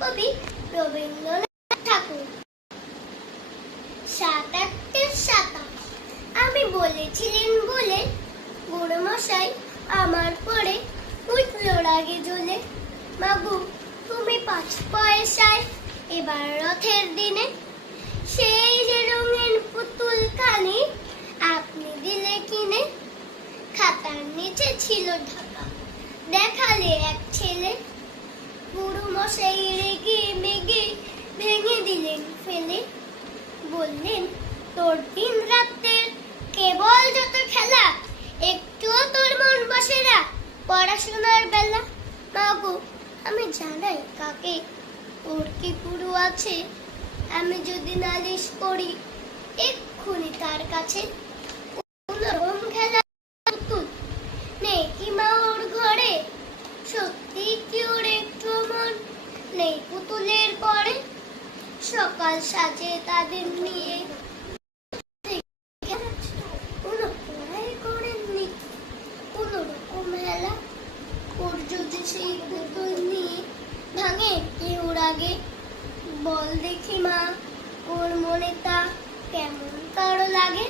কবি রবীন্দ্রনাথ ঠাকুর। 7-8-27 আমি বলেছিলেন বলে গুরুমশাই আমার পরে উঠল রাগে জ্বলে। মাগু তুমি 5 পয়সায় এবার রথের দিনে সেই যে রঙিন পুতুল খানি আপনি দিলে কিনে। খাতার নিচে ছিল ঢাকা, দেখালে এক ছেলে। গুরুমশাই রেগে মেগে ভেঙে দিলেন ফেলে। বললেন তোর দিন রাতের কেবল যত খেলা, একটুও তোর মন বসে না পড়াশোনার বেলা। মাগো আমি জানাই কাকে ওর কি গুরু আছে, আমি যদি নালিশ করি এক্ষুনি তার কাছে। কোনরকম খেলা পুতুল নেই কি মা ওর ঘরে, সত্যি কি ওর একটু মন নেই পুতুলের পরে। সকাল সাজে তাদের নিয়ে কোনো পড়াই করেননি কোনরকম হেলা। ওর যদি সেই পুতুল নিয়ে ভাঙে কেউ রাগে, বল দেখি মা ওর মনে তা কেমন কারো লাগে।